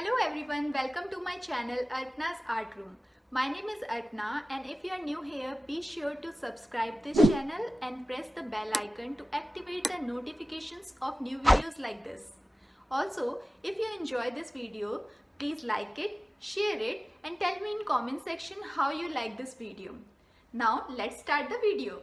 Hello everyone, welcome to my channel Arpana's Art Room. My name is Arpana, and if you are new here, be sure to subscribe this channel and press the bell icon to activate the notifications of new videos like this. Also, if you enjoy this video, please like it, share it and tell me in comment section how you like this video. Now let's start the video.